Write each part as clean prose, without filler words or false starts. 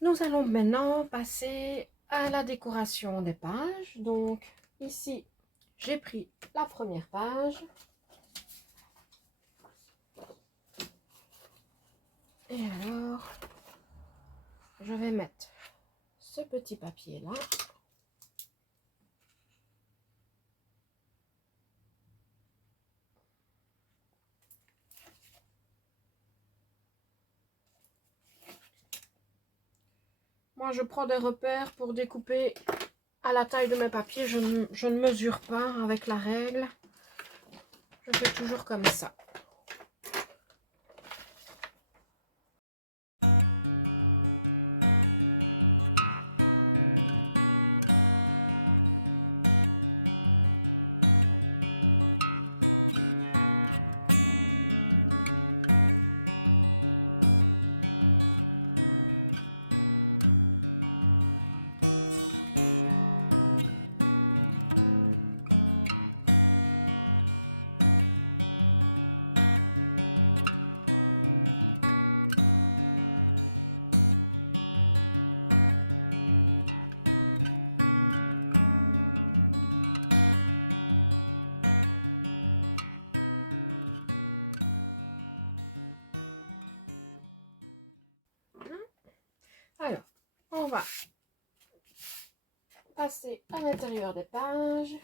Nous allons maintenant passer à la décoration des pages. Donc ici, j'ai pris la première page. Et alors, je vais mettre ce petit papier là. Moi, je prends des repères pour découper à la taille de mes papiers. Je ne mesure pas avec la règle. Je fais toujours comme ça. Alors, on va passer à l'intérieur des pages.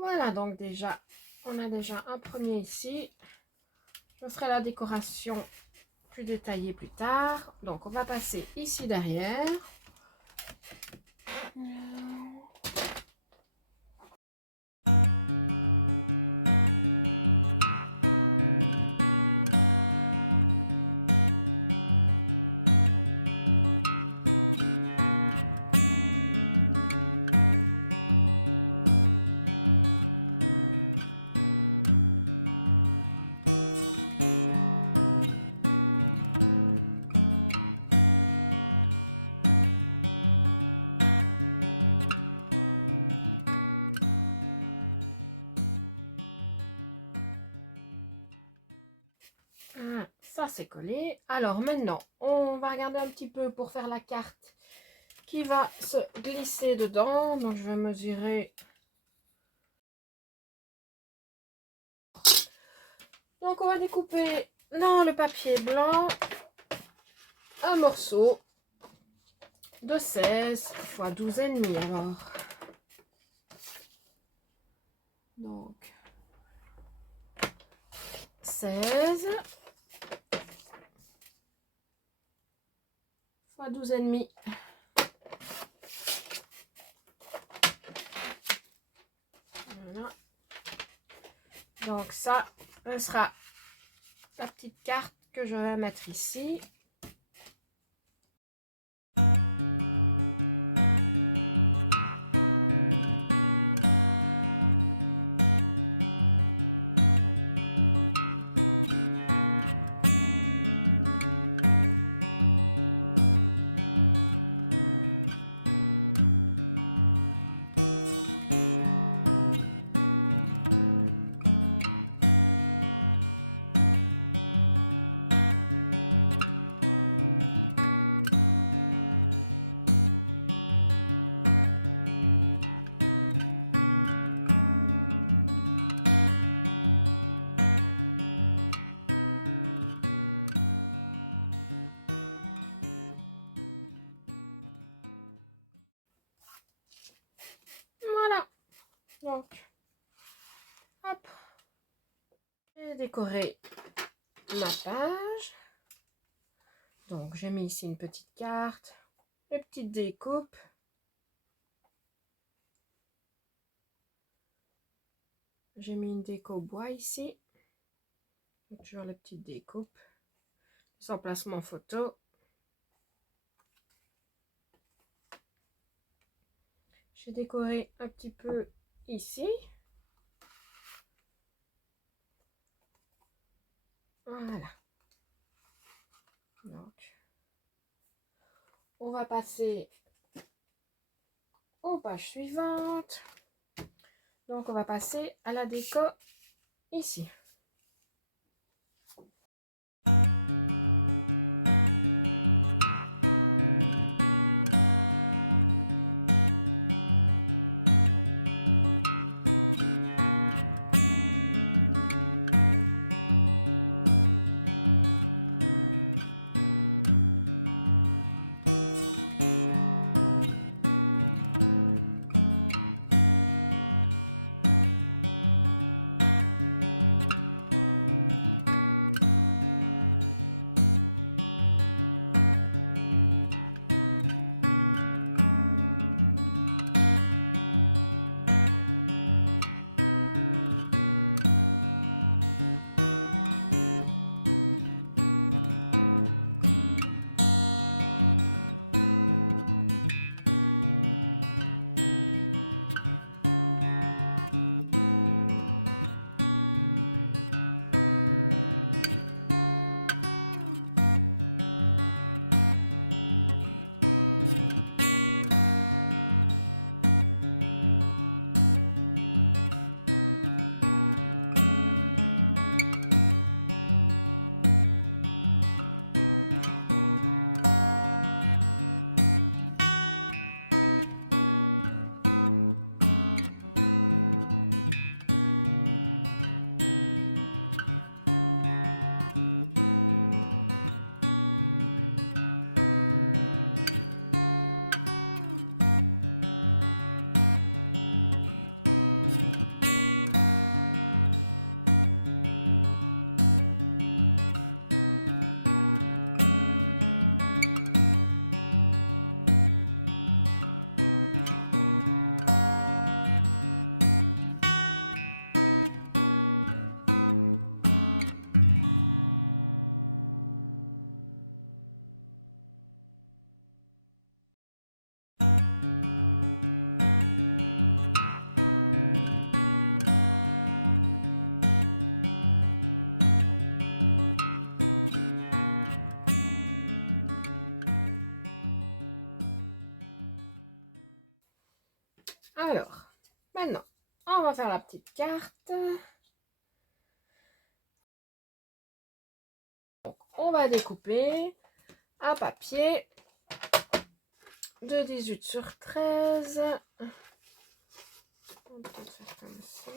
Voilà, donc déjà, on a déjà un premier ici. Je ferai la décoration plus détaillée plus tard. Donc, on va passer ici derrière. Ah, ça c'est collé. Alors maintenant, on va regarder un petit peu pour faire la carte qui va se glisser dedans. Donc je vais mesurer. Donc on va découper dans le papier blanc un morceau de 16 x 12,5 alors. Donc 16 x 12,5. Voilà. Donc ça, ce sera la petite carte que je vais mettre ici. décorer ma page. Donc, j'ai mis ici une petite carte, une petite découpe. J'ai mis une déco bois ici. Toujours les petites découpes. Les emplacements photo. J'ai décoré un petit peu ici. Voilà. Donc, on va passer aux pages suivantes. Donc, on va passer à la déco ici. Alors, maintenant, on va faire la petite carte. Donc, on va découper un papier de 18 sur 13. On peut faire comme ça.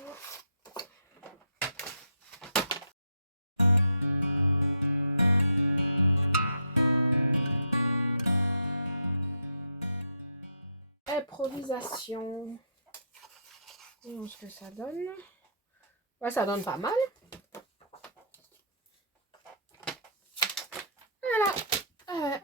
Improvisation. Voyons ce que ça donne. Ouais, ça donne pas mal. Voilà.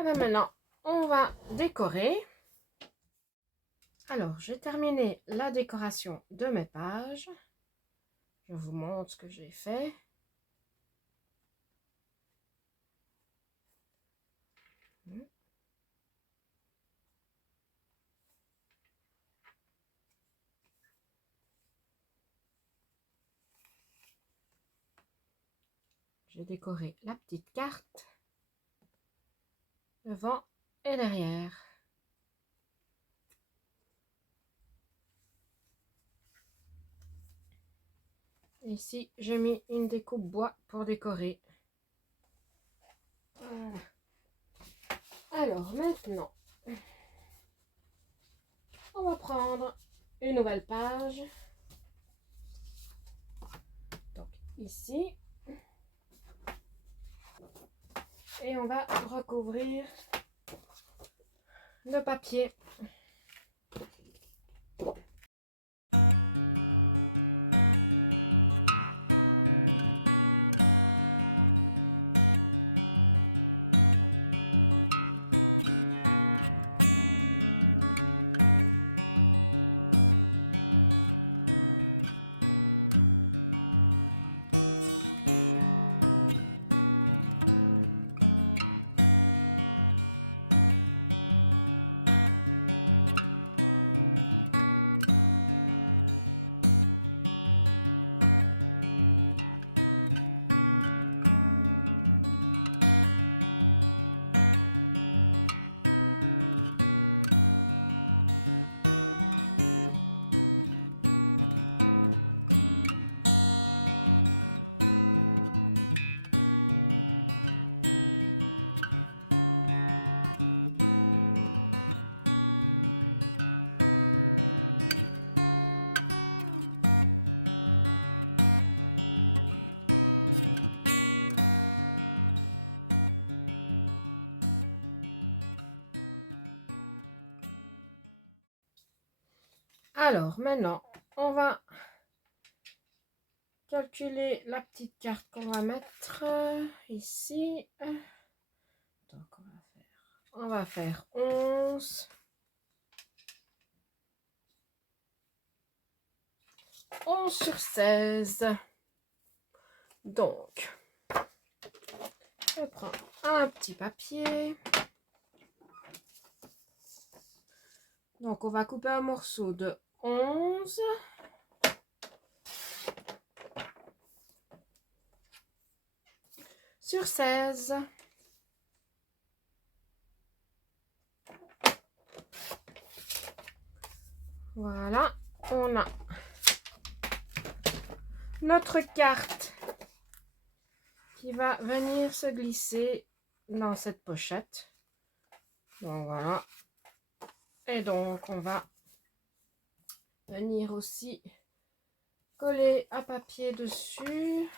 Et bien maintenant, on va décorer. Alors, j'ai terminé la décoration de mes pages. Je vous montre ce que j'ai fait. vais décorer la petite carte devant et derrière. Ici, j'ai mis une découpe bois pour décorer. Voilà. Alors maintenant, on va prendre une nouvelle page. Donc ici. Et on va recouvrir le papier. Alors maintenant, on va calculer la petite carte qu'on va mettre ici. Donc on va faire 11. 11 sur 16. Donc, je prends un petit papier. Donc, on va couper un morceau de 11. Sur 16. Voilà, on a notre carte qui va venir se glisser dans cette pochette. Donc voilà. Et donc on va venir aussi coller un papier dessus.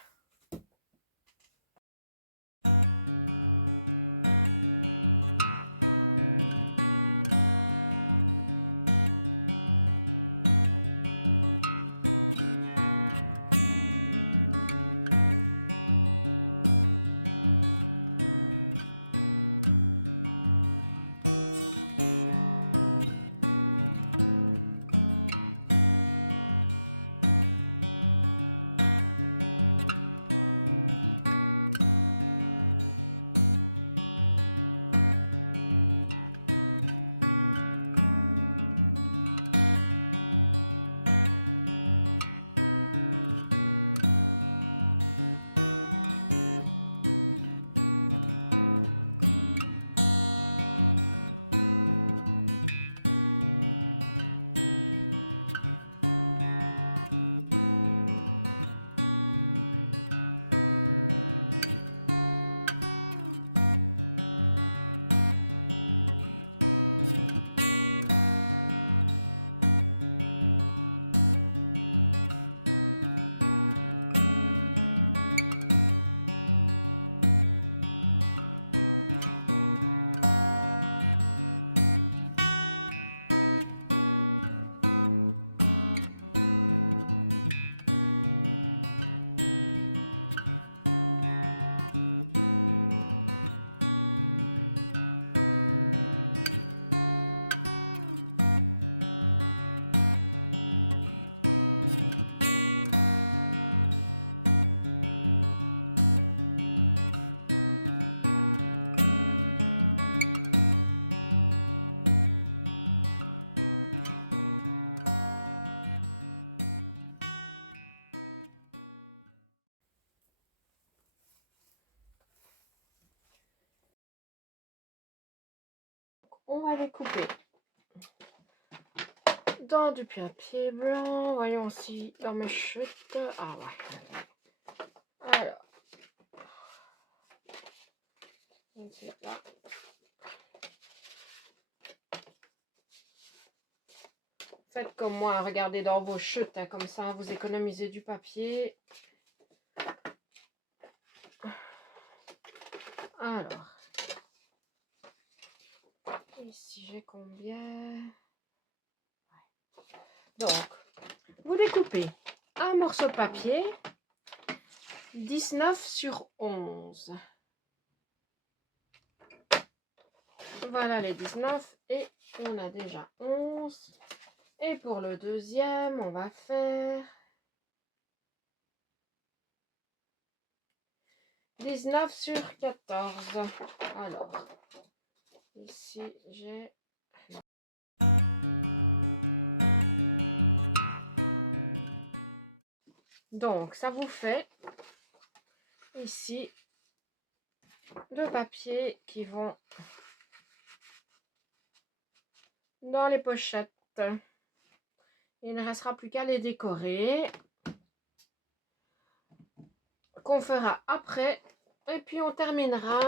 on va découper dans du papier blanc. Voyons si dans mes chutes. Ah ouais. Alors, je ne sais pas. Faites comme moi, regardez dans vos chutes, hein, comme ça vous économisez du papier. Alors, ici j'ai combien? Donc, vous découpez un morceau de papier 19 sur 11. Voilà les 19 et on a déjà 11. Et pour le deuxième, on va faire 19 sur 14. Alors, ici j'ai... Donc, ça vous fait ici deux papiers qui vont dans les pochettes. Il ne restera plus qu'à les décorer, qu'on fera après. Et puis, on terminera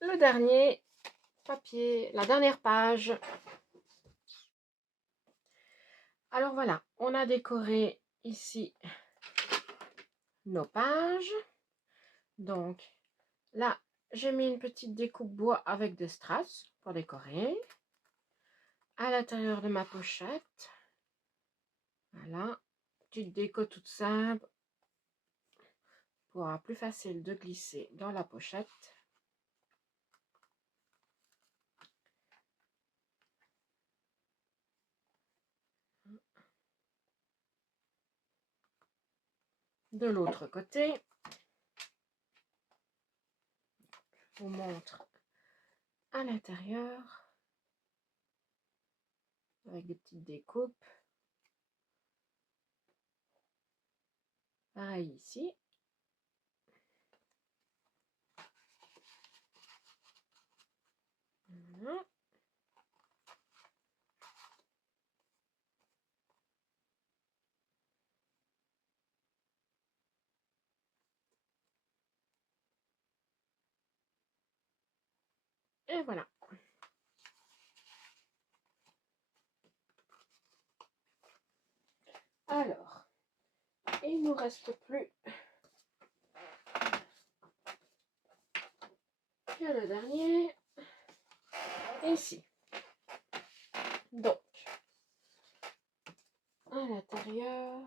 le dernier papier, la dernière page. Alors voilà, on a décoré ici nos pages. Donc là, j'ai mis une petite découpe bois avec des strass pour décorer. À l'intérieur de ma pochette, voilà, petite déco toute simple pour être plus facile de glisser dans la pochette. De l'autre côté, je vous montre à l'intérieur avec des petites découpes. Pareil ici. Voilà. Et voilà. Alors, il ne nous reste plus que le dernier. Ici. Donc, à l'intérieur,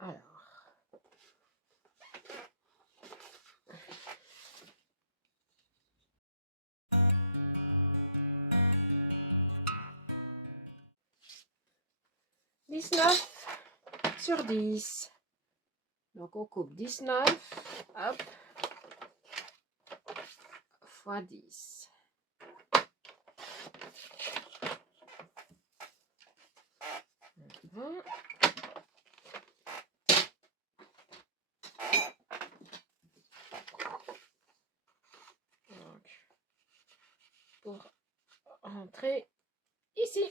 alors, 19 sur 10. Donc, on coupe 19, hop, fois 10. Voilà. Donc, pour rentrer ici.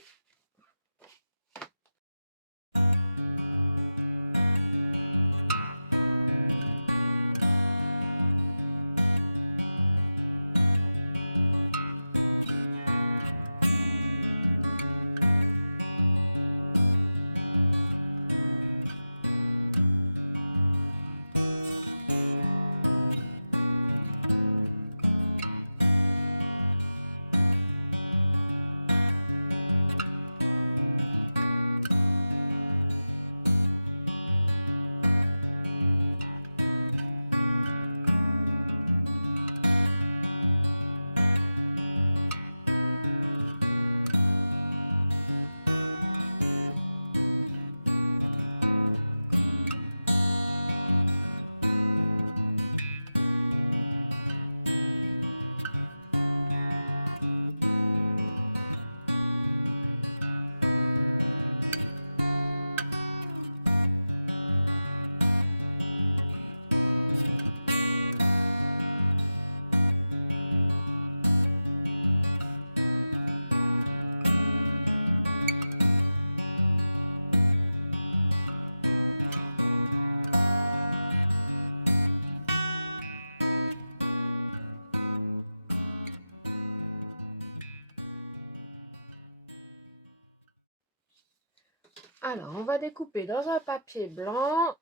Alors, on va découper dans un papier blanc.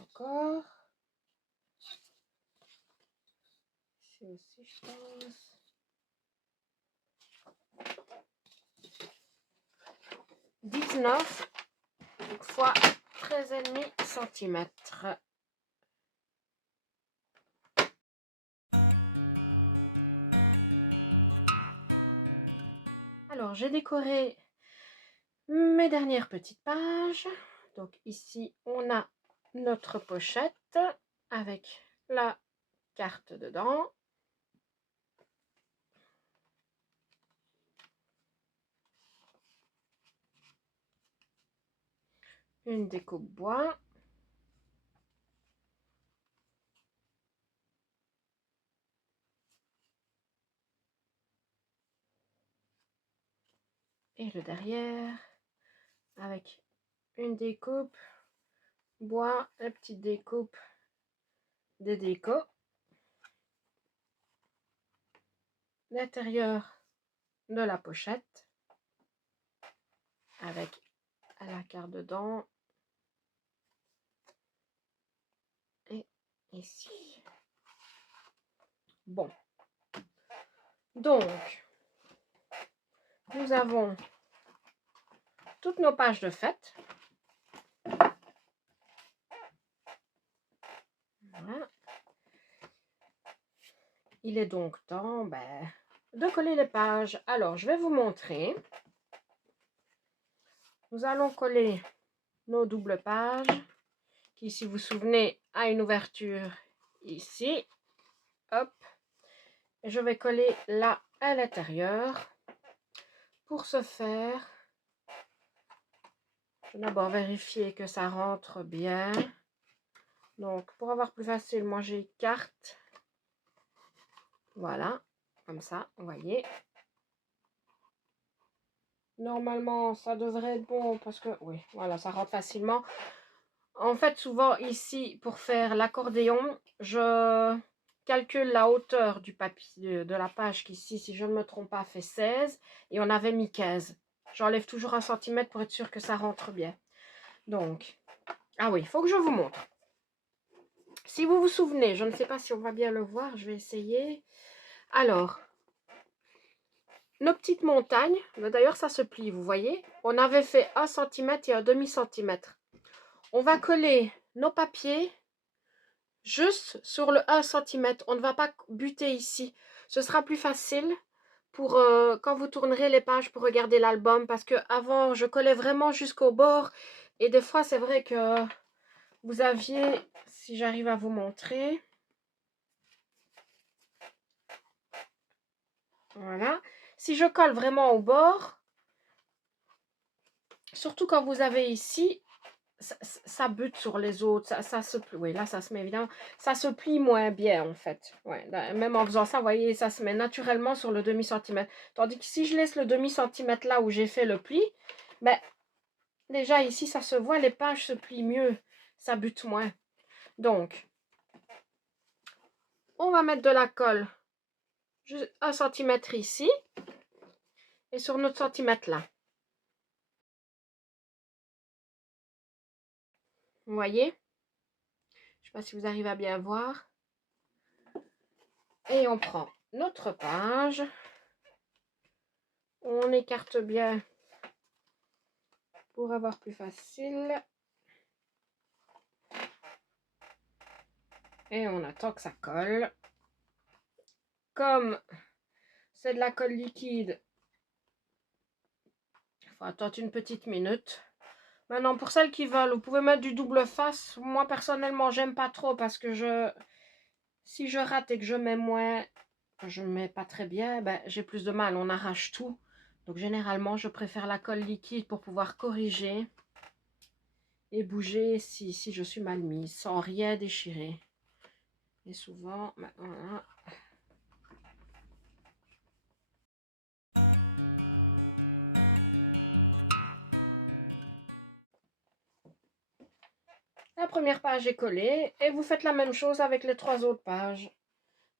Encore. Ici aussi, je pense. 19 fois 13,5 cm. Alors, j'ai décoré mes dernières petites pages. Donc ici, on a notre pochette avec la carte dedans. Une découpe bois. Et le derrière avec une découpe bois, la petite découpe des décos. L'intérieur de la pochette avec la carte dedans. Et ici. Bon. Donc, nous avons toutes nos pages de fête. Voilà. Il est donc temps de coller les pages. Alors, je vais vous montrer. Nous allons coller nos doubles pages qui, si vous vous souvenez, a une ouverture ici. Hop. Et je vais coller là à l'intérieur. Pour ce faire, je vais d'abord vérifier que ça rentre bien. Donc, pour avoir plus facile, moi j'écarte. Voilà, comme ça, vous voyez. Normalement, ça devrait être bon parce que, oui, voilà, ça rentre facilement. En fait, souvent ici, pour faire l'accordéon, je calcule la hauteur du papier, de la page qui ici, si je ne me trompe pas, fait 16 et on avait mis 15. J'enlève toujours 1 cm pour être sûr que ça rentre bien. Donc, ah oui, il faut que je vous montre. Si vous vous souvenez, je ne sais pas si on va bien le voir, je vais essayer. Alors, nos petites montagnes, d'ailleurs ça se plie, vous voyez. On avait fait 1 cm et un demi-centimètre. On va coller nos papiers juste sur le 1 cm. On ne va pas buter ici. Ce sera plus facile pour quand vous tournerez les pages pour regarder l'album. Parce que avant, je collais vraiment jusqu'au bord. Et des fois, c'est vrai que vous aviez, si j'arrive à vous montrer. Voilà. Si je colle vraiment au bord, surtout quand vous avez ici, ça bute sur les autres, ça se plie, oui, là ça se met évidemment, ça se plie moins bien en fait, ouais, même en faisant ça, vous voyez, ça se met naturellement sur le demi-centimètre, tandis que si je laisse le demi-centimètre là où j'ai fait le pli, ben, déjà ici ça se voit, les pages se plient mieux, ça bute moins. Donc, on va mettre de la colle, juste 1 cm ici, et sur notre centimètre là. Vous voyez? Je ne sais pas si vous arrivez à bien voir. Et on prend notre page. On écarte bien pour avoir plus facile. Et on attend que ça colle. Comme c'est de la colle liquide, il faut attendre une petite minute. Maintenant, pour celles qui veulent, vous pouvez mettre du double face. Moi, personnellement, j'aime pas trop parce que si je rate et que je mets moins, je ne mets pas très bien, ben, j'ai plus de mal. On arrache tout. Donc, généralement, je préfère la colle liquide pour pouvoir corriger et bouger si je suis mal mise, sans rien déchirer. Et souvent, ben, voilà. La première page est collée et vous faites la même chose avec les 3 autres pages.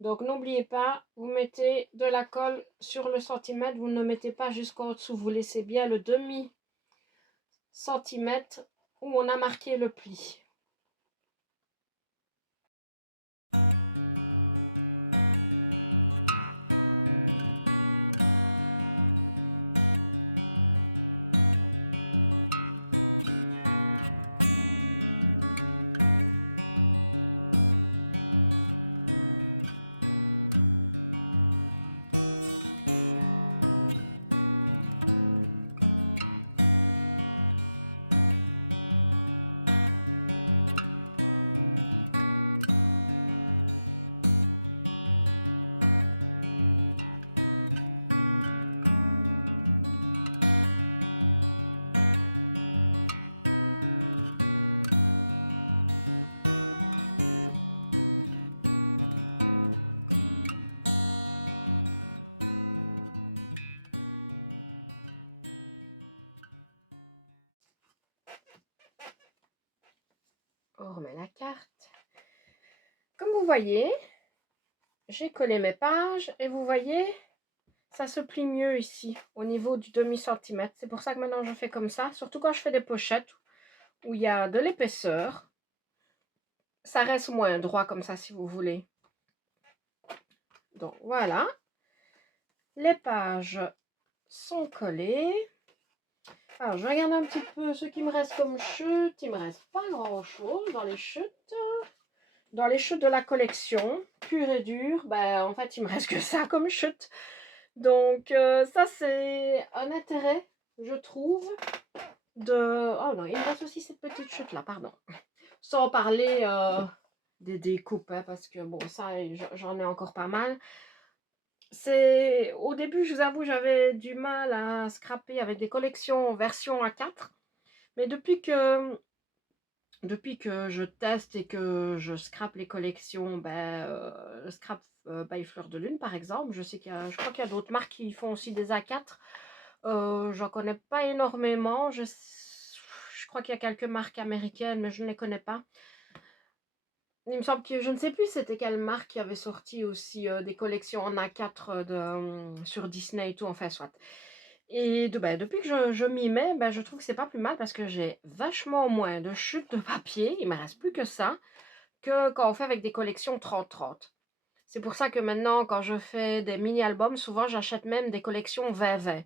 Donc n'oubliez pas, vous mettez de la colle sur le centimètre, vous ne mettez pas jusqu'en dessous, vous laissez bien le demi centimètres où on a marqué le pli. On remet la carte. Comme vous voyez, j'ai collé mes pages et vous voyez, ça se plie mieux ici, au niveau du demi-centimètre. C'est pour ça que maintenant je fais comme ça, surtout quand je fais des pochettes où il y a de l'épaisseur. Ça reste moins droit comme ça si vous voulez. Donc voilà, les pages sont collées. Alors je regarde un petit peu ce qui me reste comme chute. Il me reste pas grand chose dans les chutes. Dans les chutes de la collection, pure et dure, ben, en fait il me reste que ça comme chute. Donc ça c'est un intérêt, je trouve, de... Oh non, il me reste aussi cette petite chute là, pardon. Sans parler des découpes, hein, parce que bon, ça j'en ai encore pas mal. C'est au début, je vous avoue, j'avais du mal à scraper avec des collections version A4. Mais depuis que je teste et que je scrape les collections, ben, scrap by Fleur de Lune par exemple, je crois qu'il y a d'autres marques qui font aussi des A4. J'en connais pas énormément. Je crois qu'il y a quelques marques américaines, mais je ne les connais pas. Il me semble que je ne sais plus c'était quelle marque qui avait sorti aussi des collections en A4 sur Disney et tout, enfin soit. Et depuis que je m'y mets, je trouve que c'est pas plus mal parce que j'ai vachement moins de chutes de papier, il me reste plus que ça, que quand on fait avec des collections 30-30. C'est pour ça que maintenant, quand je fais des mini-albums, souvent j'achète même des collections 20-20.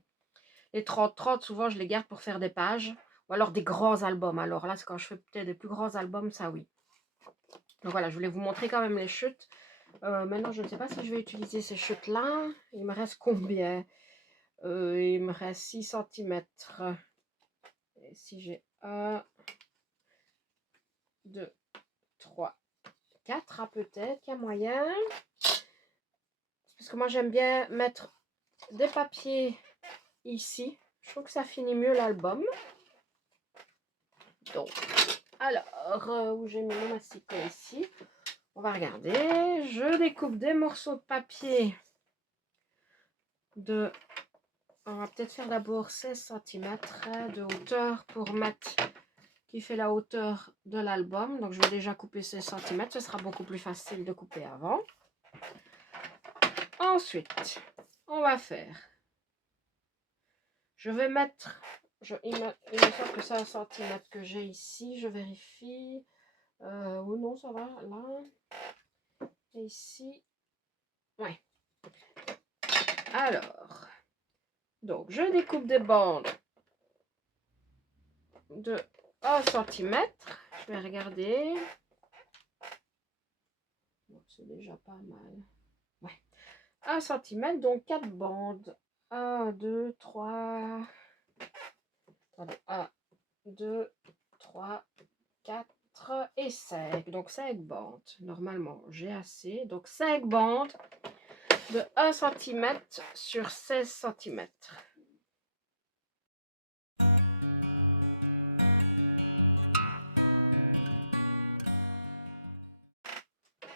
Les 30-30, souvent je les garde pour faire des pages, ou alors des grands albums. Alors là, c'est quand je fais peut-être des plus grands albums, ça oui. Donc voilà, je voulais vous montrer quand même les chutes. Maintenant, je ne sais pas si je vais utiliser ces chutes-là. Il me reste combien? Il me reste 6 cm. Et si j'ai 1, 2, 3, 4, peut-être qu'il y a moyen. Parce que moi, j'aime bien mettre des papiers ici. Je trouve que ça finit mieux l'album. Donc, alors, où j'ai mis mon masticot ici. On va regarder. Je découpe des morceaux de papier de... On va peut-être faire d'abord 16 cm de hauteur pour mettre qui fait la hauteur de l'album. Donc je vais déjà couper 16 cm. Ce sera beaucoup plus facile de couper avant. Ensuite, on va faire... Je vais mettre... il me semble que c'est 1 cm que j'ai ici. Je vérifie. Ou non, ça va là. Et ici. Ouais. Alors... Donc, je découpe des bandes de 1 cm. Je vais regarder. C'est déjà pas mal. Ouais. 1 cm, donc 4 bandes. 1, 2, 3. Attendez. 1, 2, 3, 4 et 5. Donc 5 bandes. Normalement, j'ai assez. Donc 5 bandes de 1 cm sur 16 cm.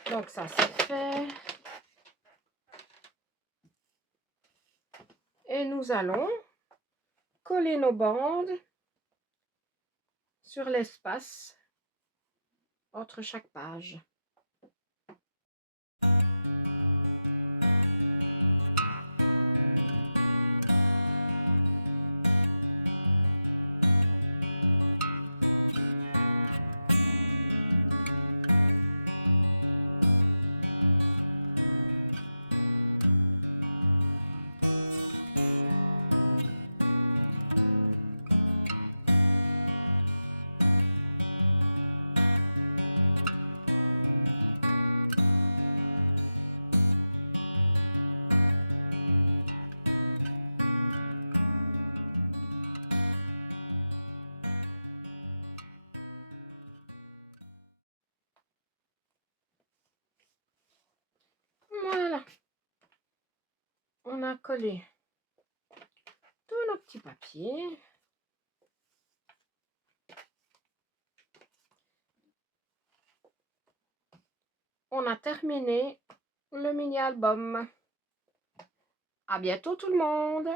Donc ça c'est fait. Et nous allons coller nos bandes sur l'espace entre chaque page. on a collé tous nos petits papiers. On a terminé le mini-album. À bientôt tout le monde!